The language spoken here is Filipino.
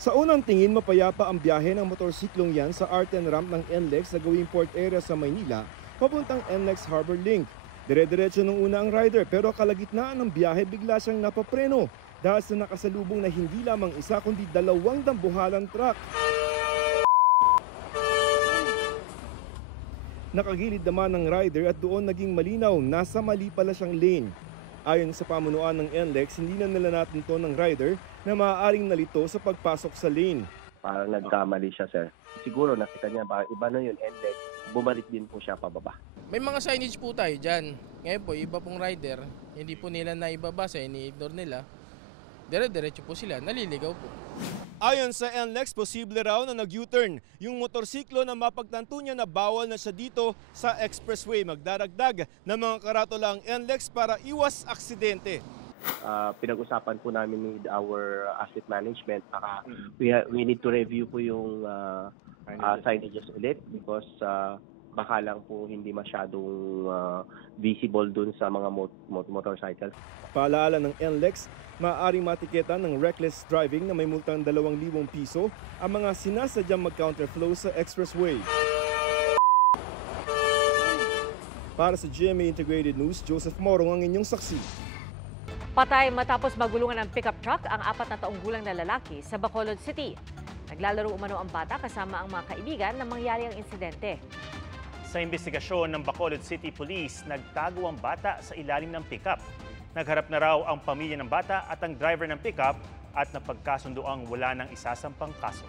Sa unang tingin, mapayapa ang biyahe ng motorsiklong yan sa R10 ramp ng NLEX sa gawing port area sa Maynila, papuntang NLEX Harbor Link. Dire-diretso nung una ang rider pero kalagitnaan ng biyahe bigla siyang napapreno dahil sa nakasalubong na hindi lamang isa kundi dalawang dambuhalang truck. Nakagilid naman ng rider at doon naging malinaw, nasa mali pala siyang lane. Ayon sa pamunuan ng NLEX, hindi na nila natunto ng rider na maaaring nalito sa pagpasok sa lane. Parang nagkamali siya, sir. Siguro nakita niya, iba na yun, NLEX, bumalik din po siya pababa. May mga signage po tayo dyan. Ngayon po, iba pong rider, hindi po nila naibabasa, ini-ignore nila. Dire-diretso po sila, naliligaw po. Ayon sa NLEX, posible raw na nag-U-turn yung motorsiklo na mapagtanto niya na bawal na siya dito sa expressway. Magdaragdag ng mga karatula ang NLEX para iwas aksidente. Pinag-usapan po namin with our asset management. We need to review po yung signages ulit because baka lang po hindi masyadong visible dun sa mga motorcycles. Paalaala ng NLEX, maaaring matiketan ng reckless driving na may multang 2,000 piso ang mga sinasadyang mag-counterflow sa expressway. Para sa GMA Integrated News, Joseph Morong ang inyong saksi. Patay matapos magulungan ng pickup truck ang 4 na taong gulang na lalaki sa Bacolod City. Naglalaro umano ang bata kasama ang mga kaibigan na mangyari ang insidente. Sa investigasyon ng Bacolod City Police, nagtago ang bata sa ilalim ng pickup. Nagharap na raw ang pamilya ng bata at ang driver ng pickup at napagkasundo ang wala ng isasampang kaso.